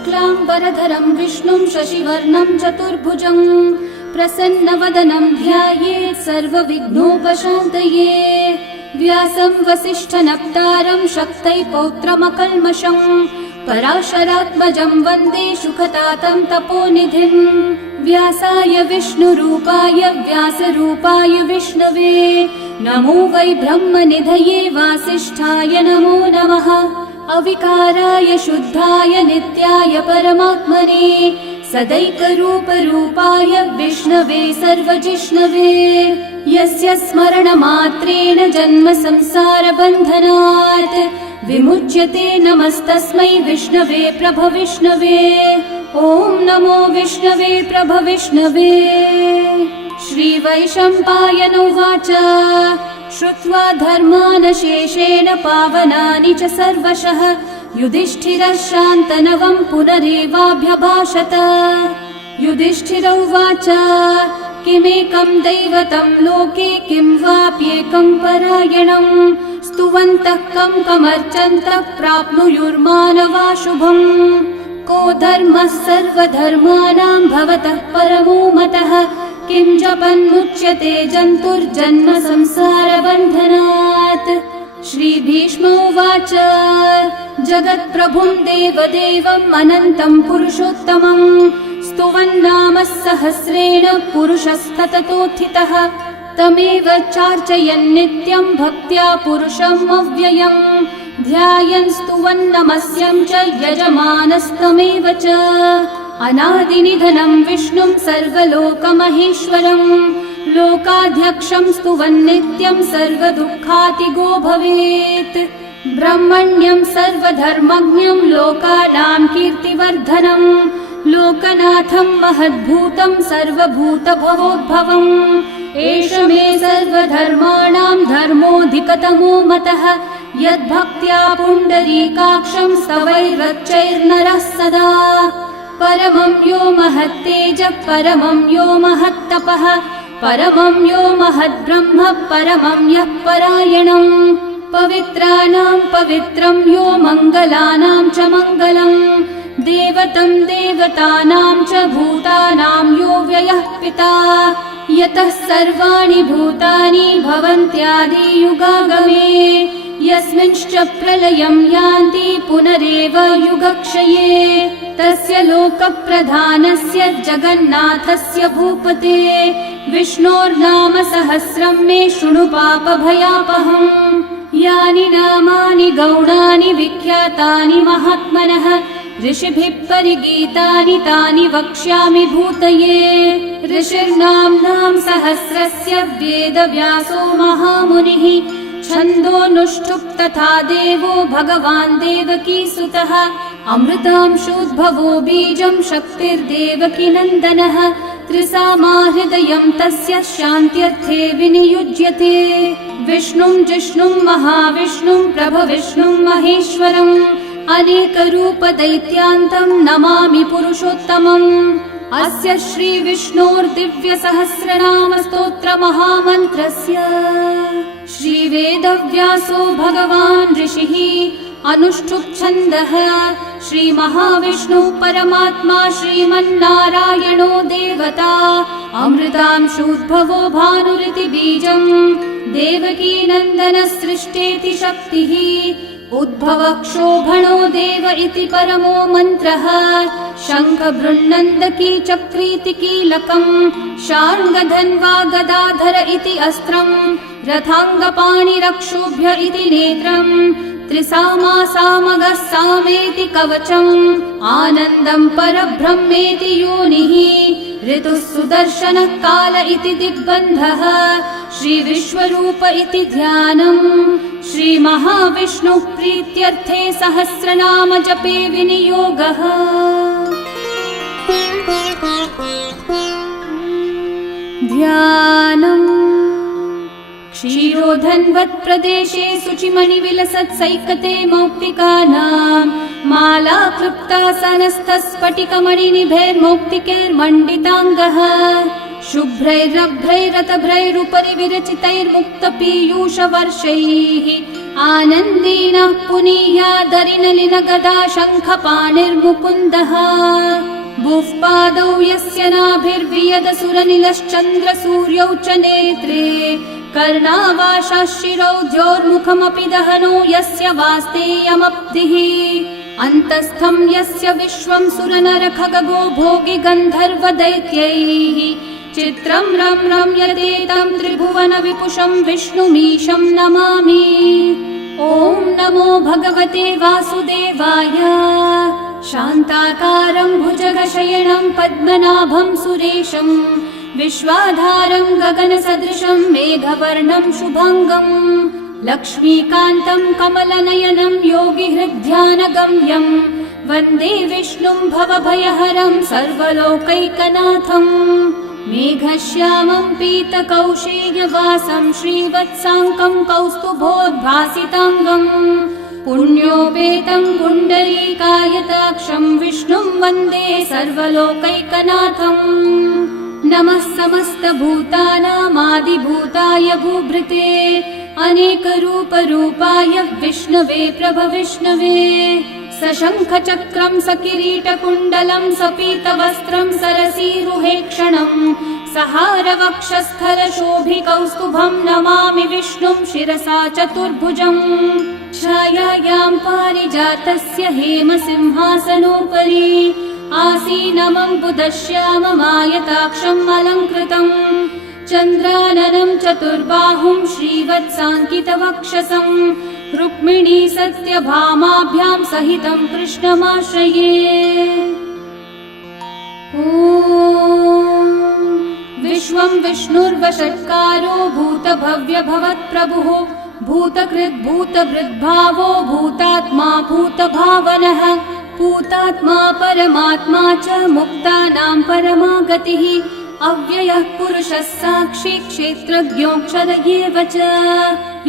शुक्लाम्बरधरं विष्णुं शशिवर्णं चतुर्भुजं प्रसन्नवदनं ध्यायेत् सर्वविघ्नोपशान्तये। व्यासं वसिष्ठनप्तारं शक्तै पौत्रमकल्मषं पराशरात्मजं वन्दे शुकतातं तपोनिधिं। व्यासाय विष्णुरूपाय व्यासरूपाय विष्णवे नमो वै ब्रह्मनिधये वासिष्ठाय नमो नमः। अविकाराय शुद्धाय नित्याय परमात्मने सदैकरूपरूपाय विष्णवे सर्वजिष्णवे। यस्य स्मरणमात्रेण जन्म संसारबन्धनात् विमुच्यते नमस्तस्मै विष्णवे प्रभविष्णवे। ॐ नमो विष्णवे प्रभविष्णवे। श्रीवैशम्पायन उवाच श्रुत्वा धर्मानशेषेण पावनानि च सर्वशः युधिष्ठिरः शान्तनवं पुनरेवाभ्यभाषत। युधिष्ठिर उवाच किमेकं दैवतं लोके किं वाप्येकं परायणं स्तुवन्तः कं कमर्चन्तः प्राप्नुयुर्मानवा शुभम्। को धर्मः सर्वधर्माणां भवतः परमो मतः किं जपन्मुच्यते जन्तुर्जन्म संसारबन्धनात्। श्रीभीष्म उवाच जगत्प्रभुं देवदेवम् अनन्तं पुरुषोत्तमं स्तुवन्नामः सहस्रेण पुरुषस्तततोत्थितः तमेव चार्चयन् नित्यं भक्त्या पुरुषम् अव्ययम् ध्यायन् स्तुवन्नमस्यं च यजमानस्तमेव च। अनादिनिधनं विष्णुं सर्वलोकमहेश्वरं लोकाध्यक्षं स्तुवन्नित्यं सर्वदुःखातिगो भवेत्। ब्रह्मण्यं सर्वधर्मज्ञं लोकानां कीर्तिवर्धनं लोकनाथं महद्भूतं सर्वभूतभवोद्भवम्। एष मे सर्वधर्माणां धर्मोऽधिकतमो मतः यद्भक्त्या पुण्डरीकाक्षं स्तवैर्रच्चैर्नरः सदा। परमं यो महत्तेजः परमं यो महत्तपः परमं यो महद्ब्रह्म परमं यः परायणम्। पवित्राणां पवित्रं यो मङ्गलानां च मङ्गलम् देवतं देवतानां च भूतानां यो व्ययः पिता यतः सर्वाणि भूतानि भवन्त्यादियुगागमे यस्मिंश्च प्रलयं यान्ति पुनरेव युगक्षये तस्य लोकप्रधानस्य जगन्नाथस्य भूपते विष्णोर्नाम सहस्रं मे शृणु पापभयापहम्। यानि नामानि गौणानि विख्यातानि महात्मनः ऋषिभिः परिगीतानि तानि वक्ष्यामि भूतये। ऋषिर्नाम्नां सहस्रस्य वेदव्यासो महामुनिः छन्दोऽनुष्ठुप् तथा देवो भगवान् देवकीसुतः अमृतांशोद्भवो बीजं शक्तिर्देवकी नन्दनः त्रिसामा हृदयं तस्य शान्त्यर्थे विनियुज्यते। विष्णुं जिष्णुं महाविष्णुं प्रभविष्णुं महेश्वरम् अनेकरूपदैत्यान्तं नमामि पुरुषोत्तमम्। अस्य श्रीविष्णोर्दिव्यसहस्रनामस्तोत्रमहामन्त्रस्य श्रीवेदव्यासो भगवान् ऋषिः अनुष्ठुप्छन्दः श्रीमहाविष्णुः परमात्मा श्रीमन्नारायणो देवता अमृतांशोद्भवो भानुरिति बीजम् देवकी नन्दनसृष्टेति शक्तिः उद्भवक्षोभणो देव इति परमो मन्त्रः शङ्खबृन्नन्दकी चक्रीति कीलकम् शार्ङ्गधन्वा गदाधर इति अस्त्रम् रथाङ्गपाणिरक्षोभ्य इति नेत्रम् त्रिसामा सामगः सामेति कवचम् आनन्दं परब्रह्मेति योनिः ऋतुः सुदर्शनः काल इति दिग्बन्धः श्रीविश्वरूप इति ध्यानम् श्रीमहाविष्णुः प्रीत्यर्थे सहस्रनाम जपे विनियोगः। ध्यानम् क्षीरोधन्वत्प्रदेशे शुचिमणिविलसत्सैकते मौक्तिकानां माला क्लृप्तासनस्थस्फटिकमणिनिभैर्मौक्तिकैर्मण्डिताङ्गः शुभ्रैरभ्रैरतभ्रैरुपरि विरचितैर्मुक्तपीयूषवर्षैः आनन्देन पुनीयादरिनलिनगदा शङ्खपाणिर्मुकुन्दः बुःपादौ यस्य नाभिर्वियदसुरनिलश्चन्द्रसूर्यौ च नेत्रे कर्णावाशाः शिरौ द्योर्मुखमपि दहनो यस्य वास्तेयमब्धिः अन्तस्थं यस्य विश्वं सुरनरखगो भोगि गन्धर्वदैत्यैः चित्रं रम्यते तं त्रिभुवन विपुषं विष्णुमीशं नमामि। ॐ नमो भगवते वासुदेवाय। शान्ताकारं भुजगशयनं पद्मनाभं सुरेशं विश्वाधारं गगनसदृशं मेघवर्णं शुभांगं लक्ष्मीकान्तं कमलनयनं योगिहृद्ध्यानगम्यं वन्दे विष्णुं भवभयहरं सर्वलोकैकनाथम् मेघश्यामं पीतकौशेयवासं श्रीवत्साङ्कं कौस्तुभोद्भासिताङ्गं पुण्योपेतं पुण्डरीकायताक्षं विष्णुं वन्दे सर्वलोकैकनाथम् नमः समस्तभूतानामादिभूताय भूभृते अनेकरूपरूपाय विष्णवे प्रभविष्णवे सशङ्खचक्रं सकिरीटकुण्डलं सपीतवस्त्रं सरसीरुहेक्षणं सहारवक्षस्थलशोभिकौस्तुभं नमामि विष्णुं शिरसा चतुर्भुजम् छायायां पारिजातस्य हेमसिंहासनोपरि आसीनमम्बुदश्याममायताक्षम् अलङ्कृतम् चन्द्राननं चतुर्बाहुं श्रीवत्साङ्कितवक्षसं रुक्मिणी सत्यभामाभ्यां सहितं कृष्णमाश्रये। ॐ विश्वं विष्णुर्वषट्कारो भूतभव्यभवत्प्रभुः भूतकृद्भूतभृद्भावो भूतात्मा भूतभावनः भूतात्मा परमात्मा च मुक्तानां परमागतिः अव्ययः पुरुषः साक्षी क्षेत्रज्ञोऽक्षर एव च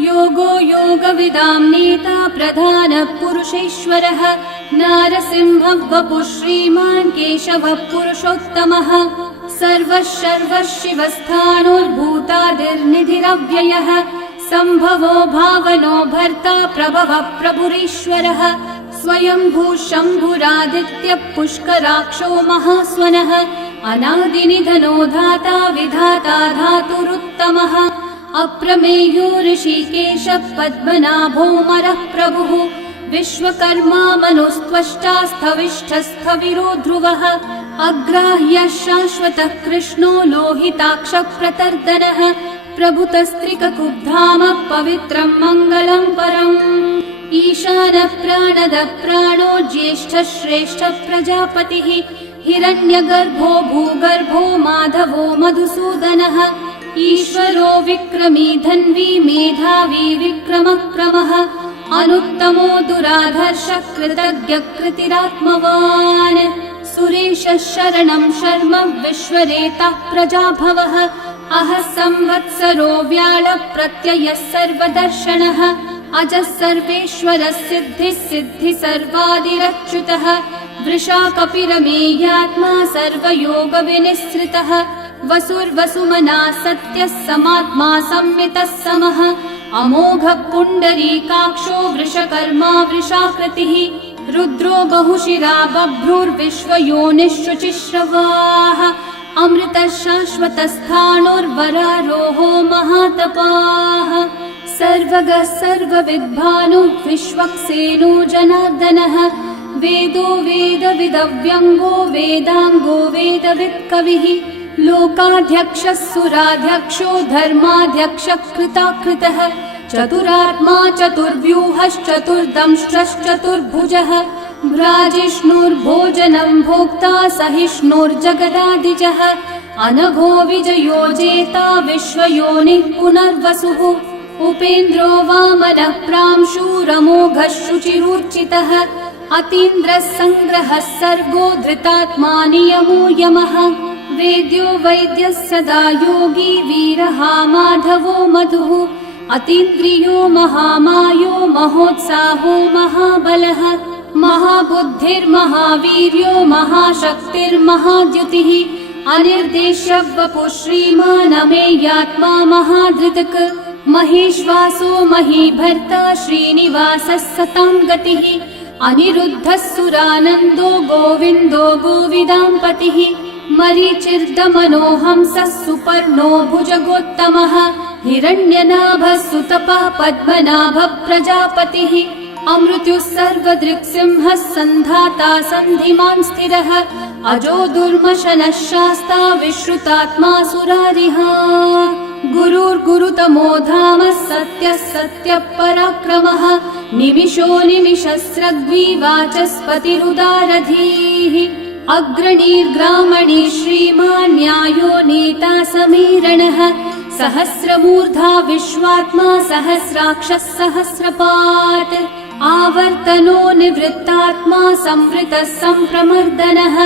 योगो योगविदां नेता प्रधानः पुरुषेश्वरः नारसिंहः वपुः श्रीमान् केशवः पुरुषोत्तमः सर्वः शर्वः शिवस्थाणोर्भूतादिर्निधिरव्ययः सम्भवो भावनो भर्ता प्रभवः प्रभुरीश्वरः स्वयंभू शम्भुरादित्यः पुष्कराक्षो महास्वनः अनादिनिधनो धाता विधाता धातुरुत्तमः अप्रमेयो ऋषिकेशः पद्मनाभोऽमरः प्रभुः विश्वकर्मा मनुस्त्वष्टा स्थविष्ठस्थविरो ध्रुवः अग्राह्यः शाश्वतः कृष्णो लोहिताक्षः प्रतर्दनः प्रभुतस्त्रिककुब्धामः पवित्रं मङ्गलं परम् ईशानः प्राणदः प्राणो ज्येष्ठः श्रेष्ठः प्रजापतिः हिरण्यगर्भो भूगर्भो माधवो मधुसूदनः ईश्वरो विक्रमी धन्वी मेधावी विक्रमक्रमः अनुत्तमो दुराधर्षः कृतज्ञः कृतिरात्मवान् सुरेशः शरणं शर्म विश्वरेतः प्रजाभवः अहः संवत्सरो व्याळः प्रत्ययः सर्वदर्शनः अजः सर्वेश्वरः सिद्धिः सिद्धि सर्वादिरच्युतः वृषा कपिरमेयात्मा सर्वयोगविनिःसृतः वसुर्वसुमना सत्यः समात्मा संवितः समः अमोघः पुण्डरीकाक्षो वृषकर्मा वृषाकृतिः रुद्रो बहुशिरा बभ्रुर्विश्वयोनिः शुचिश्रवाः अमृतः शाश्वतस्थाणोर्वरारोहो महातपाः सर्वगः सर्वविद्भानुः विश्वक्सेनो जनार्दनः वेदो वेदविदव्यङ्गो वेदाङ्गो वेदवित्कविः लोकाध्यक्षः सुराध्यक्षो धर्माध्यक्षः कृताकृतः चतुरात्मा चतुर्व्यूहश्चतुर्दंष्ट्रश्चतुर्भुजः भ्राजिष्णुर्भोजनं भोक्ता सहिष्णुर्जगदादिजः अनघो विजयो जेता विश्वयोनिः पुनर्वसुः उपेन्द्रो वामनः प्रांशुरमोघः शुचिरूर्चितः अतीन्द्रः सङ्ग्रहः सर्गो धृतात्मा नियमो यमः वेद्यो वैद्यः सदा योगी वीरः माधवो मधुः अतीन्द्रियो महामायो महोत्साहो महाबलः महाबुद्धिर्महावीर्यो महाशक्तिर्महाद्युतिः अनिर्देश्य वपुः श्रीमान् अमेयात्मा महाधृतक् महेश्वासो महीभर्ता श्रीनिवासः सतां गतिः अनिरुद्धः सुरानन्दो गोविन्दो गोविदाम्पतिः मरीचिर्दमनोहंसः सुपर्णो भुजगोत्तमः हिरण्यनाभः सुतपः पद्मनाभः प्रजापतिः अमृत्युः सर्वदृक्सिंहः सन्धाता सन्धिमान् स्थिरः अजो दुर्मशनः शास्ता विश्रुतात्मा सुरारिः गुरुर्गुरुतमो धामः सत्यः सत्यपराक्रमः निमिषो निमिषस्रग्वी वाचस्पतिरुदारधीः अग्रणीर्ग्रामणी श्रीमान् न्यायो नेता समीरणः सहस्रमूर्धा विश्वात्मा सहस्राक्षः सहस्रपात् आवर्तनो निवृत्तात्मा संवृतः सम्प्रमर्दनः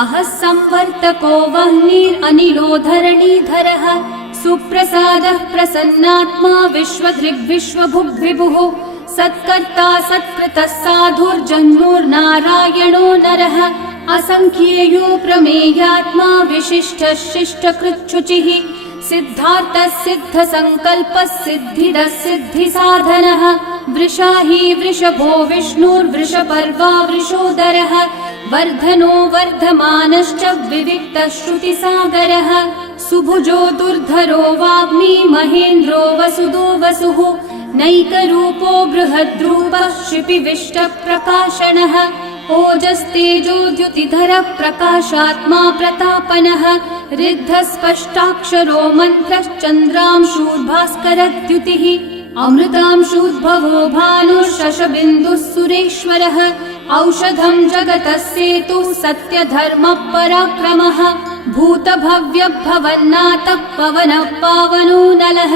अहः संवर्तको वह्निरनिलो धरणीधरः सुप्रसादः प्रसन्नात्मा विश्वदृग्विश्वभुग्विभुः सत्कर्ता सत्कृतः साधुर्जन्मोर्नारायणो नरः असंख्येयो प्रमेयात्मा विशिष्टः शिष्टकृच्छुचिः सिद्धार्थः सिद्धसङ्कल्पः सिद्धिदः सिद्धिसाधनः वृषाही वृषभो विष्णुर्वृषपर्वा वृषोदरः वर्धनो वर्धमानश्च विविक्तः श्रुतिसागरः सुभुजो दुर्धरो वाग्मी महेन्द्रो वसुदो वसुः नैकरूपो बृहद्रूपः शिपिविष्टप्रकाशनः ओजस्तेजोद्युतिधरः प्रकाशात्मा प्रतापनः ऋद्धः स्पष्टाक्षरो मन्त्रश्चन्द्रांशूर्भास्करद्युतिः अमृतांशूद्भवो भानुर्शशबिन्दुः सुरेश्वरः औषधं जगतः सेतुः सत्यधर्मपराक्रमः भूतभव्यभवन्नाथः पवनः पावनो नलः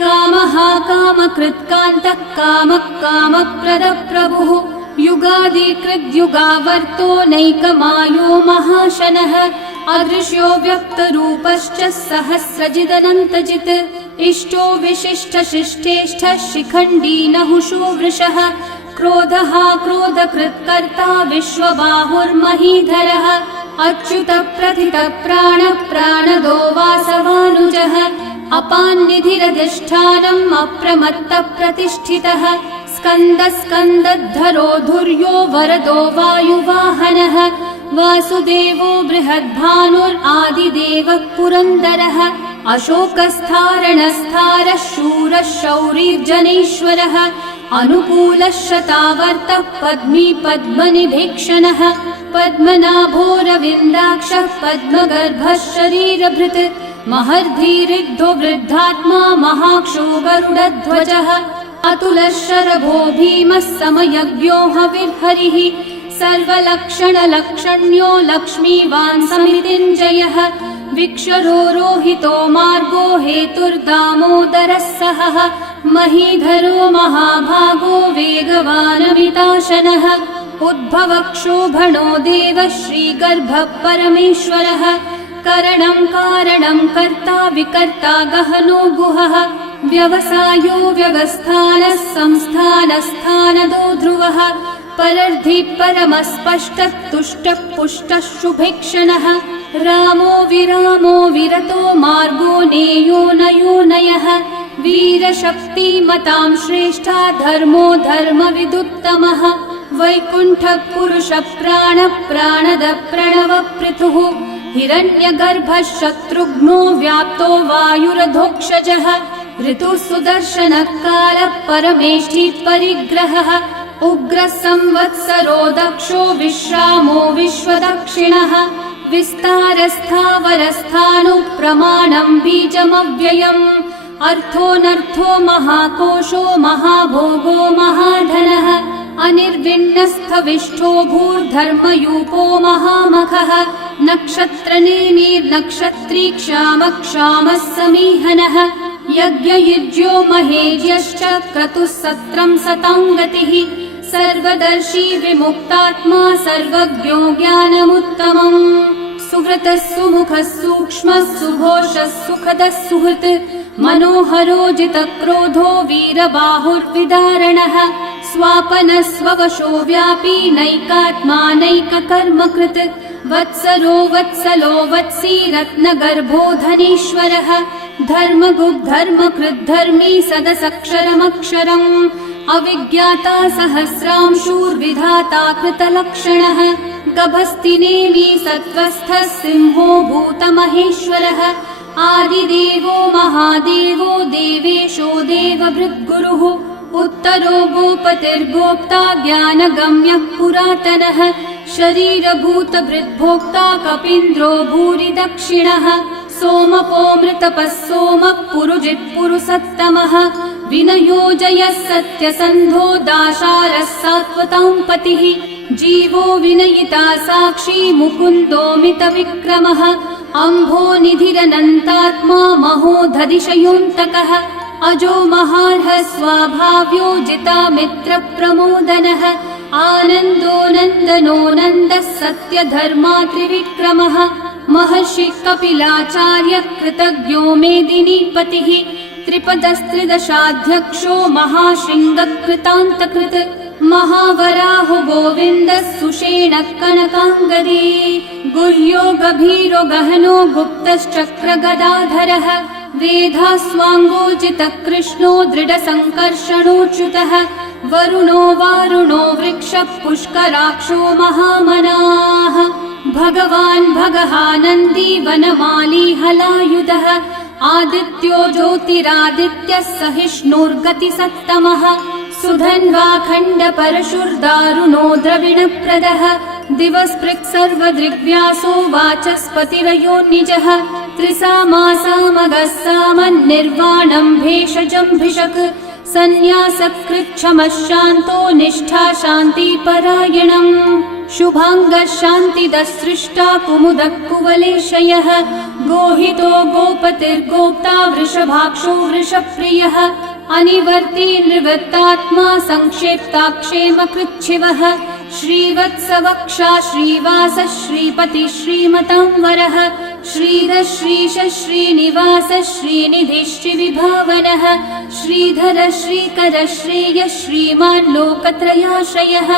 कामः कामकृत्कान्तः कामः कामप्रदः प्रभुः युगादिकृद्युगावर्तो नैकमायो महाशनः अदृश्यो व्यक्तरूपश्च सहस्रजिदनन्तजित् इष्टो विशिष्टशिष्टेष्ठः शिखण्डी नहुषो वृषः क्रोधः क्रोधकृत्कर्ता विश्वबाहुर्महीधरः अच्युतः प्रथितः प्राणः प्राणदो वासवानुजः अपान्निधिरधिष्ठानम् अप्रमत्तः प्रतिष्ठितः स्कन्दस्कन्दद्धरो धुर्यो वरदो वायुवाहनः वासुदेवो बृहद्भानुरादिदेवः पुरन्दरः अशोकस्थारणस्थारः शूरः शौरिर्जनेश्वरः अनुकूलः शतावर्तः पद्मी पद्मनिभीक्षणः पद्मनाभोरविन्दाक्षः पद्मगर्भः शरीरभृत् महर्धिरिग्धो वृद्धात्मा महाक्षो गरुडध्वजः अतुलः शरभो भीमः समयज्ञो हविर्हरिः सर्वलक्षणलक्षण्यो लक्ष्मीवान् समितिञ्जयः विक्षरो रोहितो मार्गो हेतुर्दामोदरः सहः महीधरो महाभागो वेगवानमिताशनः उद्भवक्षोभणो देवः श्रीगर्भः परमेश्वरः करणं कारणं कर्ता विकर्ता गहनो गुहः व्यवसायो व्यवस्थानः संस्थानस्थानदो ध्रुवः परर्धि परमस्पष्टः तुष्टः पुष्टः शुभेक्षणः रामो विरामो विरतो मार्गो नेयो नयो नयः वीरशक्तिमतां श्रेष्ठा धर्मो धर्मविदुत्तमः वैकुण्ठः पुरुषः प्राणः प्राणदः प्रणवपृथुः हिरण्यगर्भः शत्रुघ्नो व्याप्तो वायुरधोक्षजः ऋतुः सुदर्शनः कालः परमेष्ठी परिग्रहः उग्रः संवत्सरो दक्षो विश्रामो विश्वदक्षिणः विस्तारस्थावरस्थाणु प्रमाणं बीजमव्ययम् अर्थोऽनर्थो महाकोशो महाभोगो महाधनः अनिर्विण्णस्थविष्ठो भूर्धर्मयूपो महामखः नक्षत्रनेमिर्नक्षत्री क्षामः क्षामः समीहनः यज्ञयुज्यो महेज्यश्च क्रतुः सत्रं सतां गतिः सर्वदर्शी विमुक्तात्मा सर्वज्ञो ज्ञानमुत्तमम् सुव्रतः सुमुखः सूक्ष्मः सुघोषः सुखदः सुहृत् मनोहरो जितक्रोधो वीरबाहुर्विदारणः स्वापनः स्ववशो व्यापी नैकात्मा नैककर्मकृत् वत्सरो वत्सलो वत्सी रत्नगर्भो धनीश्वरः धर्मकृद्धर्मी सदसक्षरमक्षरम् अविज्ञाता सहस्रांशूर्विधाता कृतलक्षणः गभस्तिनेमि सत्त्वस्थः सिंहो भूतमहेश्वरः आदिदेवो महादेवो देवेशो देवभृद्गुरुः उत्तरो गोपतिर्गोप्ता ज्ञानगम्यः पुरातनः शरीरभूतभृद्भोक्ता कपीन्द्रो भूरि दक्षिणः सोमपोमृतपः सोमः पुरुजित्पुरुसत्तमः विनयोजयः सत्यसन्धो दाशारः सात्वतां पतिः जीवो विनयिता साक्षी मुकुन्दोमितविक्रमः अम्भोनिधिरनन्तात्मा महोदधिशयोऽन्तकः अजो महार्हः स्वाभाव्यो जितामित्रप्रमोदनः आनन्दो नन्दनो नन्दः सत्यधर्मात्रिविक्रमः महर्षि कपिलाचार्य कृतज्ञो मेदिनीपतिः त्रिपदस्त्रिदशाध्यक्षो महाशृङ्गकृतान्तकृत् महावराहो गोविन्दः सुषेणः कनकाङ्गदी गुह्यो गभीरो गहनो गुप्तश्चक्रगदाधरः वेधास्वाङ्गोचितः कृष्णो दृढसङ्कर्षणोच्युतः वरुणो वारुणो वृक्षः पुष्कराक्षो महामनाः भगवान् भगहानन्दी वनमाली हलायुधः आदित्यो ज्योतिरादित्यः सहिष्णुर्गतिसत्तमः सुधन्वा खण्डपरशुर्दारुणो द्रविणप्रदः दिवस्पृक् सर्वदृग्व्यासो वाचस्पतिरयो निजः त्रिसामासामगः सामन्निर्वाणं भेषजम्भिषक् सन्न्यासकृच्छमः शान्तो निष्ठा शान्तिपरायणम् शुभाङ्गः शान्तिदः सृष्टा कुमुदः कुवलेशयः गोहितो गोपतिर्गोप्ता वृषभाक्षो वृषप्रियः अनिवर्ती निवृत्तात्मा संक्षेप्ताक्षेमकृच्छिवः श्रीवत्सवक्षा श्रीवासः श्रीपतिः श्रीमतांवरः श्रीधः श्रीशः श्रीनिवासः श्रीनिधिः श्रीविभावनः श्रीधरः श्रीकरः श्रेयः श्रीमान् लोकत्रयाश्रयः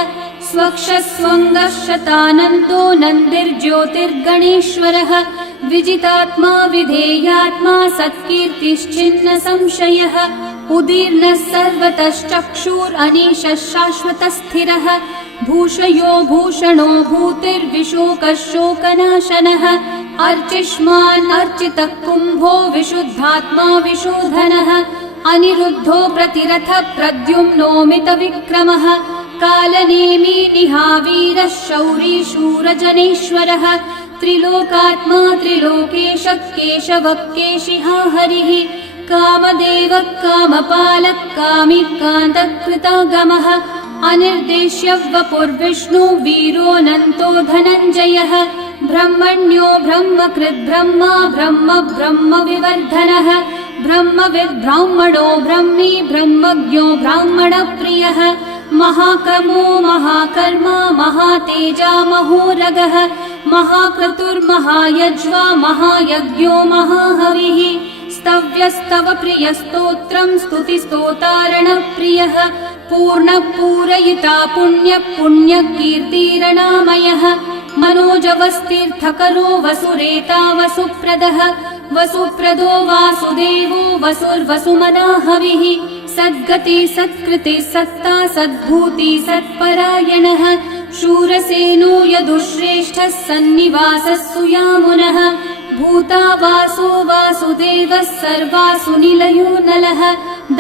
स्वक्षः स्वङ्गः शतानन्दो नन्दिर्ज्योतिर्गणेश्वरः विजितात्मा विधेयात्मा सत्कीर्तिश्चिन्न संशयः उदीर्णः सर्वतश्चक्षुरनीशः शाश्वतस्थिरः भूषयो भूषणो भूतिर्विशोकः शोकनाशनः अर्चिष्मान् अर्चितः कुम्भो विशुद्धात्मा विशोधनः अनिरुद्धो प्रतिरथः प्रद्युम्नोमितविक्रमः कालनेमी निहावीरः शौरी शूरजनेश्वरः त्रिलोकात्मा त्रिलोकेशः केशवः केशिहा हरिः कामदेवः कामपालः कामी कान्तः कृतागमः अनिर्देश्य वपुर्विष्णु वीरोऽनन्तो धनञ्जयः ब्रह्मण्यो ब्रह्मकृद्ब्रह्मा ब्रह्म ब्रह्मविवर्धनः ब्रह्मविद् ब्राह्मणो ब्रह्मी ब्रह्मज्ञो ब्राह्मणप्रियः महाक्रमो महाकर्मा महातेजा महोरगः महाक्रतुर्महायज्वा महायज्ञो महाहविः स्तव्यस्तव प्रियस्तोत्रं स्तुतिस्तोतारणप्रियः पूर्णपूरयिता पुण्यकीर्तिरणामयः मनोजवस्तीर्थकरो वसुरेता वसुप्रदः वसुप्रदो वासुदेवो वसुर्वसुमनाहविः सद्गति सत्कृति सत्ता सद्भूति सत्परायणः शूरसेनो यदुश्रेष्ठः सन्निवासः सुयामुनः भूता वासो वासुदेवः सर्वासु निलयो नलः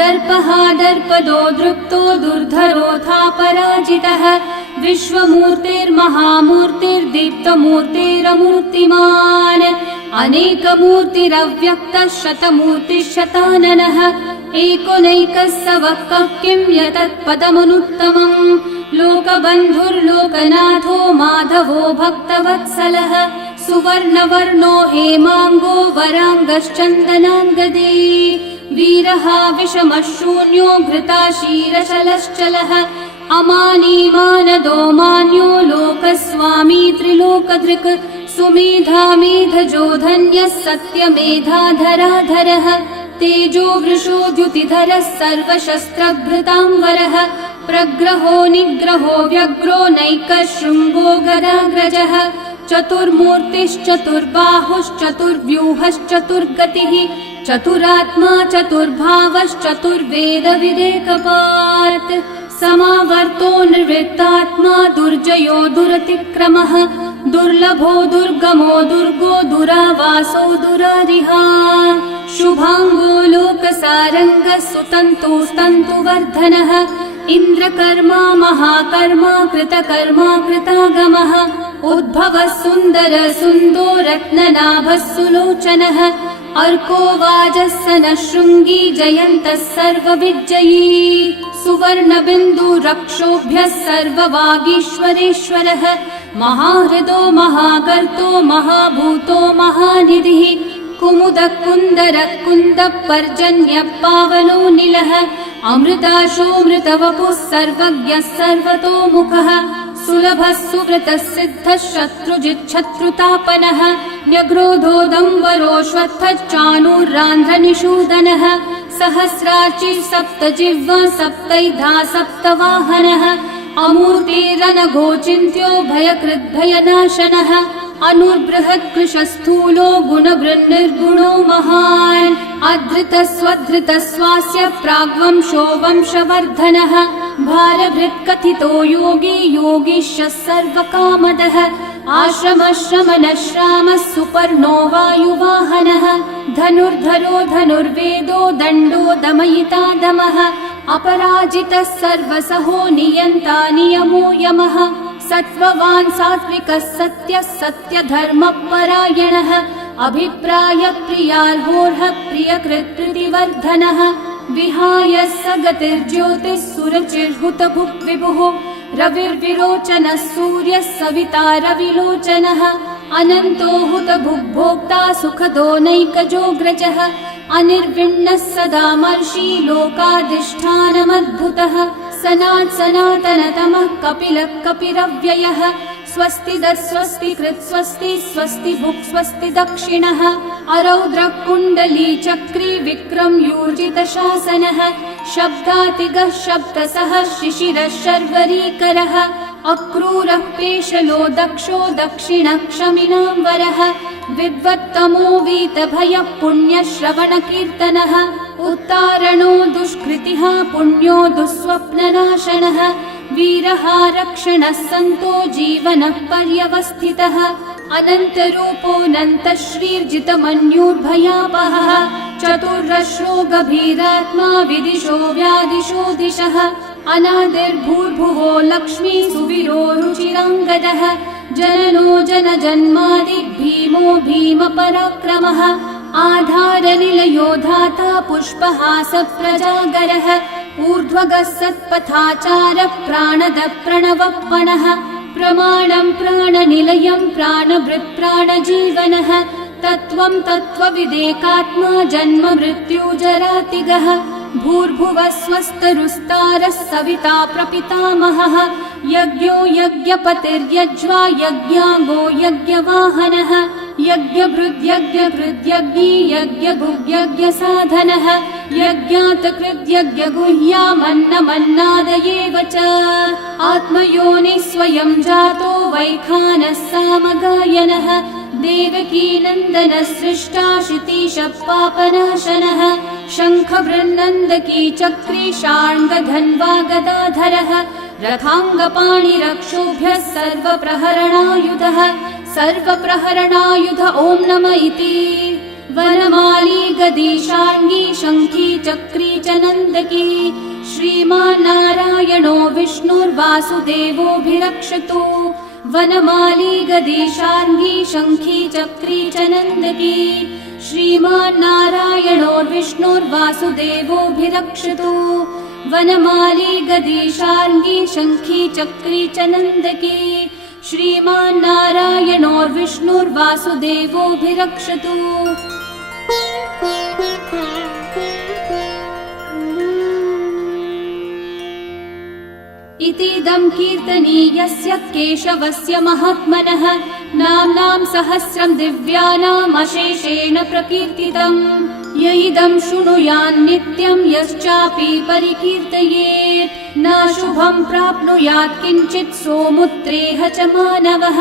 दर्पः दर्पदो दृप्तो दुर्धरोऽथा पराजितः विश्वमूर्तिर्महामूर्तिर्दीप्तमूर्तिरमूर्तिमान् अनेकमूर्तिरव्यक्तः शतमूर्तिः एकोनैकः स वः किं यतत्पदमनुत्तमम् लोकबन्धुर्लोकनाथो माधवो भक्तवत्सलः सुवर्णवर्णो हेमाङ्गो वराङ्गश्चन्दनाङ्गदे वीरः विषमः शून्यो घृताशीरचलश्चलः अमानीमानदो मान्यो लोकस्वामी त्रिलोकधृक् सुमेधामेधजो धन्यः सत्यमेधाधराधरः तेजो वृषो द्युतिधरः सर्वशस्त्रभृतांवरः प्रग्रहो निग्रहो व्यग्रो नैकः शृङ्गो गदाग्रजः चतुर्मूर्तिश्चतुर्बाहुश्चतुर्व्यूहश्चतुर्गतिः चतुरात्मा चतुर्भावश्चतुर्वेदविदेकपात् समावर्तो निर्वृत्तात्मा दुर्जयो दुरतिक्रमः दुर्लभो दुर्गमो दुर्गो दुरावासो दुरारिहा शुभांगो लोकसारंगः सुतन्तुस्तन्तुवर्धनः इन्द्रकर्मा महाकर्मा कृतकर्मा कृतागमः उद्भवः सुन्दर सुन्दो रत्ननाभः सुलोचनः अर्को वाजः सनः शृङ्गी जयन्तः सर्वविजयी सुवर्णबिन्दु रक्षोभ्यः सर्ववागीश्वरेश्वरः महाहृदो महाकर्तो महाभूतो महानिधिः कुमुदः कुन्दरः कुन्दः पर्जन्यः पावनो निलः अमृताशोऽमृतवपुः सर्वज्ञः सर्वतोमुखः सुलभः सुव्रतः सिद्धः शत्रुजिच्छत्रुतापनः न्यग्रोधोदम्बरोऽश्वत्थश्चाणूरान्ध्रनिषूदनः सहस्रार्ची सप्तजिह्वा सप्तैधा सप्तवाहनः अमूर्तिरनघोचिन्त्यो भयकृद्भयनाशनः अनुर्बृहत्कृशस्थूलो गुणवृन्निर्गुणो महान् अधृतस्वधृतस्वास्य प्राग्वंशो वंशवर्धनः भारभृत्कथितो योगी योगीशः सर्वकामदः आश्रमश्रमणश्रामः सुपर्णो वायुवाहनः धनुर्धरो धनुर्वेदो दण्डो दमयिता दमः अपराजितः सर्वसहो नियन्ता नियमो यमः सत्त्ववान् सात्विकः सत्यः सत्यधर्मपरायणः अभिप्रायप्रियार्होर्हः प्रियकृत्कृतिवर्धनः विहाय स गतिर्ज्योतिः सुरचिर्हुतभुक् विभुः रविर्विरोचनः सूर्यः सविता रविलोचनः अनन्तो हुतभुग्भोक्ता सुखदो नैकजोऽग्रजः अनिर्विण्णः सदा मर्षि लोकाधिष्ठानमद्भुतः सनातनतमः कपिलः कपिरव्ययः स्वस्तिदः स्वस्तिकृत् स्वस्ति स्वस्ति भुक् स्वस्ति दक्षिणः अरौद्रः कुण्डली चक्री विक्रमयूर्जितशासनः शब्दातिगः शब्दसः शिशिरः शर्वरीकरः अक्रूरः पेशलो दक्षो दक्षिणः क्षमिनाम्बरः विद्वत्तमो वीतभयः पुण्यश्रवणकीर्तनः उत्तारणो दुष्कृतिः पुण्यो दुःस्वप्ननाशनः वीरः रक्षणः सन्तो जीवनः पर्यवस्थितः अनन्तरूपोऽनन्तः श्रीर्जितमन्युर्भयापहः चतुर्रश्रो गभीरात्मा विदिशो व्यादिशो दिशः अनादिर्भूर्भुवो लक्ष्मी सुवीरो रुचिराङ्गदः जननो जनजन्मादि भीमो भीमपराक्रमः आधारनिलयो धाता पुष्पहास प्रजागरः ऊर्ध्वगः सत्पथाचारः प्राणदः प्रणवप्पणः प्रमाणं प्राणनिलयं प्राणभृत् प्राणजीवनः तत्त्वं तत्त्वविदेकात्मा जन्म मृत्युजरातिगः भूर्भुवः स्वस्तरुस्तारः सविता प्रपितामहः यज्ञो यज्ञपतिर्यज्वा यज्ञाङ्गो यज्ञवाहनः यज्ञभृद्यज्ञकृद्यज्ञी यज्ञभुग्यज्ञसाधनः यज्ञातकृद्यज्ञगुह्यामन्नमन्नादयेव च आत्मयोनिः स्वयं जातो वैखानः सामगायनः देवकीनन्दनः सृष्टा शितीशः पापनाशनः शङ्खवृन्नन्दकी चक्री शार्ङ्गधन्वा गदाधरः रथाङ्गपाणिरक्षोभ्यः सर्वप्रहरणायुधः सर्वप्रहरणायुध ॐ नम इति वनमाली गदी शार्ङ्गी शङ्खी चक्री च नन्दकी श्रीमान्नारायणो विष्णुर्वासुदेवोऽभिरक्षतु वनमाली गदी शार्ङ्गी शङ्खी चक्री च नन्दकी श्रीमान्नारायणो विष्णुर्वासुदेवोऽभिरक्षतु वनमाली गदी शार्ङ्गी शङ्खी चक्री च नन्दकी श्रीमान्नारायणो विष्णुर्वासुदेवोऽभिरक्षतु इतीदं कीर्तनीयस्य केशवस्य महात्मनः नाम्नां सहस्रं दिव्यानामशेषेण प्रकीर्तितम् य इदं शृणुयान् नित्यं यश्चापि परिकीर्तयेत् नाशुभं प्राप्नुयात् किञ्चित् सोमुत्रेह च मानवः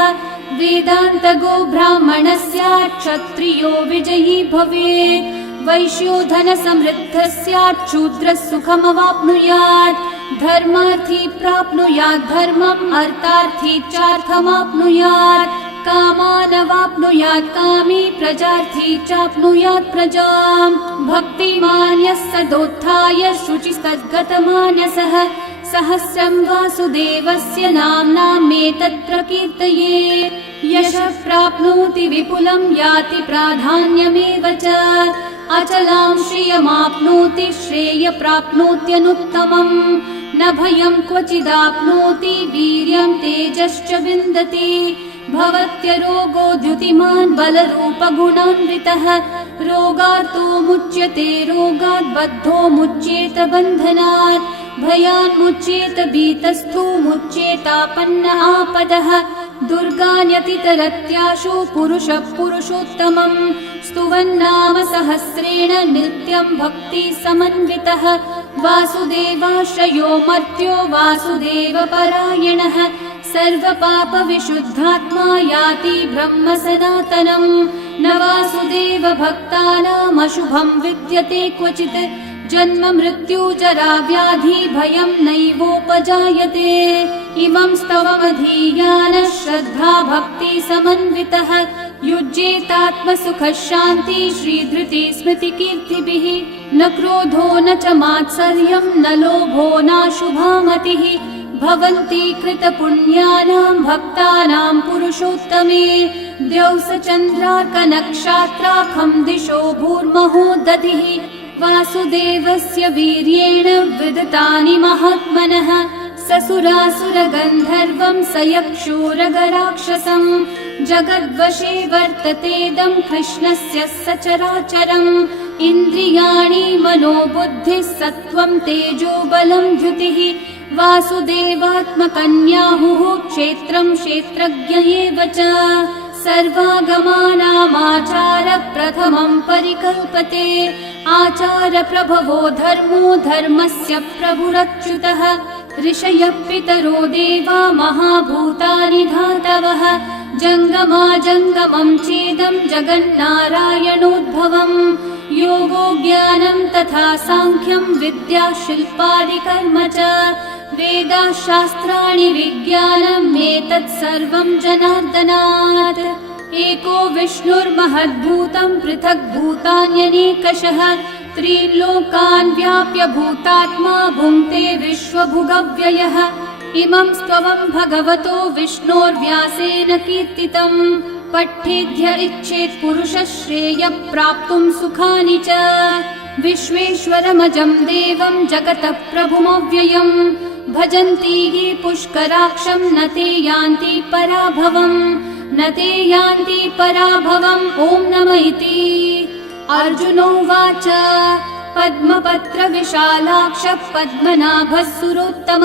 वेदान्तगो ब्राह्मणः स्यात् क्षत्रियो विजयी भवेत् वैश्योधनसमृद्धः स्यात् शूद्रः सुखमवाप्नुयात् धर्मार्थी प्राप्नुयात् धर्मम् अर्थार्थी चार्थमाप्नुयात् कामानवाप्नुयात् कामी प्रजार्थी चाप्नुयात् प्रजाम् भक्तिमान् यः सदोत्थाय शुचिस्तद्गतमानसः सहस्रं वासुदेवस्य नाम्नामेतत् प्रकीर्तये यशः प्राप्नोति विपुलं याति प्राधान्यमेव च अचलां श्रियमाप्नोति श्रेय प्राप्नोत्यनुत्तमम् न भयं क्वचिदाप्नोति वीर्यं तेजश्च विन्दति भवत्यरोगो द्युतिमान् बलरूपगुणान्वितः रोगार्तो मुच्यते रोगात् बद्धो मुच्येत बन्धनात् भयान् मुच्येत भीतस्थो मुच्येतापन्न आपदः दुर्गान्यतितरत्याशु पुरुषः पुरुषोत्तमम् स्तुवन्नाम सहस्रेण नित्यं भक्ति समन्वितः वासुदेवाश्रयो मर्त्यो वासुदेवपरायणः सर्वपापविशुद्धात्मा याति ब्रह्म सनातनम् न वासुदेव भक्तानामशुभं विद्यते क्वचित् जन्म मृत्यु जरा व्याधि भयं नैवोपजायते इमं स्तवमधीयानः श्रद्धा भक्ति समन्वितः युज्येतात्मसुखः शान्ति श्रीधृति स्मृति कीर्तिभिः न क्रोधो न च मात्सर्यं न लोभो नाशुभा मतिः भवन्ति कृतपुण्यानां भक्तानां पुरुषोत्तमे द्यौस चन्द्रार्कनक्षत्राखं दिशो भूर्महो दधिः वासुदेवस्य वीर्येण विदतानि महात्मनः ससुरासुरगन्धर्वं स यक्षोरगराक्षसम् जगद्वशे वर्ततेदं कृष्णस्य सचराचरम् इन्द्रियाणि मनोबुद्धिः सत्त्वं तेजो बलं द्युतिः वासुदेवात्मकन्याहुः क्षेत्रं क्षेत्रज्ञ एव च सर्वागमानामाचार प्रथमं परिकल्पते आचार प्रभवो धर्मो धर्मस्य प्रभुरच्युतः ऋषयः पितरो देवा महाभूतानि धातवः जङ्गमाजङ्गमं चेदं जगन्नारायणोद्भवम् योगो ज्ञानं तथा साङ्ख्यं विद्या शिल्पादिकर्म च वेदाः शास्त्राणि विज्ञानम् एतत् सर्वं जनार्दनात् एको विष्णुर्महद्भूतं पृथक् भूतान्यनेकशः त्रिलोकान् व्याप्य भूतात्मा भुङ्क्ते विश्वभुगव्ययः इमं स्तवं भगवतो विष्णोर्व्यासेन कीर्तितम् पठ्येद्य इच्छेत् पुरुषः श्रेयः प्राप्तुं सुखानि च विश्वेश्वरमजं देवं जगतः प्रभुमव्ययम् भजन्ति ये पुष्कराक्षं न ते यान्ति पराभवम् न ते यान्ति पराभवम् ॐ नमः इति अर्जुनोवाच पद्मपत्रविशालाक्षः पद्मनाभः सुरोत्तम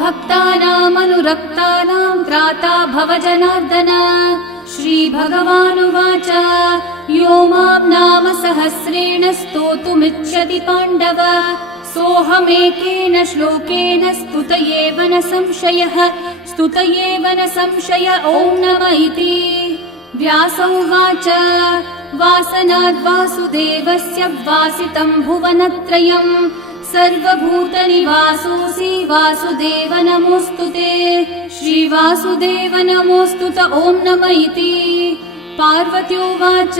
भक्तानामनुरक्तानां त्राता भव जनार्दन श्रीभगवानुवाच यो मां नाम सहस्रेण स्तोतुमिच्छति पाण्डव सोऽहमेकेन श्लोकेन स्तुत एव न संशयः स्तुत एव न संशय ॐ नमः इति व्यास उवाच वासनाद्वासुदेवस्य वासितं भुवनत्रयं सर्वभूतनिवासोऽसि वासुदेव नमोऽस्तु ते श्रीवासुदेव नमोऽस्तु ॐ नमः इति पार्वत्योवाच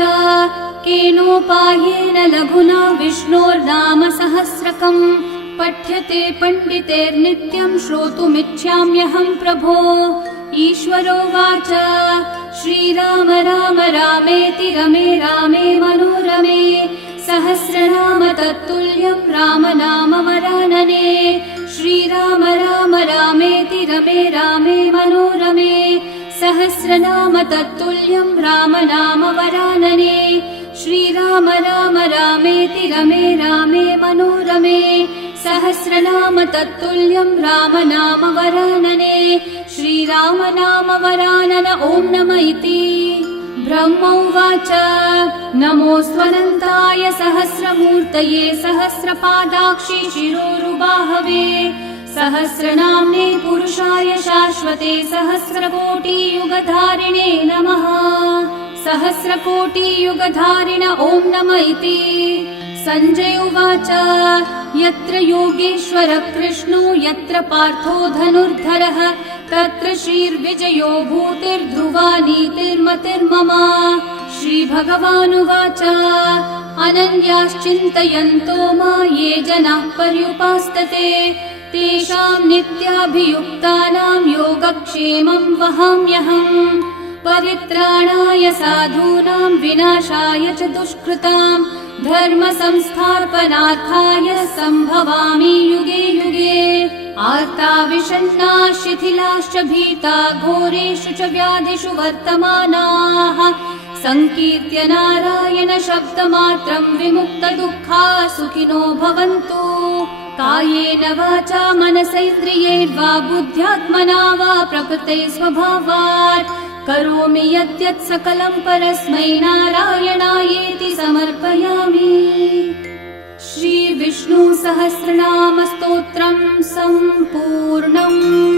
केनोपायेन लघुना विष्णोर्नाम सहस्रकम् पठ्यते पण्डितेर्नित्यं श्रोतुमिच्छाम्यहं प्रभो ईश्वरोवाच श्रीराम राम रामेति रमे रामे मनोरमे सहस्रनाम तत्तुल्यं राम नाम वरानने श्रीराम राम रामेति रमे रामे मनोरमे सहस्रनाम तत्तुल्यं राम नाम वरानने श्रीराम राम रामेति रमे रामे मनोरमे सहस्रनाम तत्तुल्यं राम नाम वरानने श्रीराम नाम वरानन ॐ नमः इति ब्रह्म उवाच नमोऽस्त्वनन्ताय सहस्रमूर्तये सहस्रपादाक्षि शिरोरुबाहवे सहस्रनाम्ने पुरुषाय शाश्वते सहस्रकोटियुगधारिणे नमः सहस्रकोटियुगधारिण ॐ नम इति। सञ्जय उवाच यत्र योगेश्वर कृष्णो यत्र पार्थो धनुर्धरः तत्र श्रीर्विजयो भूतिर्ध्रुवा नीतिर्मतिर्मम। श्रीभगवानुवाच अनन्याश्चिन्तयन्तो मा ये जनाः पर्युपासते तेषां नित्याभियुक्तानां योगक्षेमं वहाम्यहम्। परित्राणाय साधूनां विनाशाय च दुष्कृतां धर्म संस्थापनार्थाय सम्भवामि युगे युगे। आर्ता विषण्णा शिथिलाश्च भीता घोरेषु च व्याधिषु वर्तमानाः संकीर्त्य नारायण शब्दमात्रं विमुक्तदुःखा सुखिनो भवन्तु। कायेन वाचा मनसैन्द्रियैर्वा बुद्ध्यात्मना वा प्रकृते स्वभावात् करोमि यद्यत् सकलं परस्मै नारायणायेति समर्पयामि। श्री विष्णु सहस्रनाम स्तोत्रम् सम्पूर्णम्।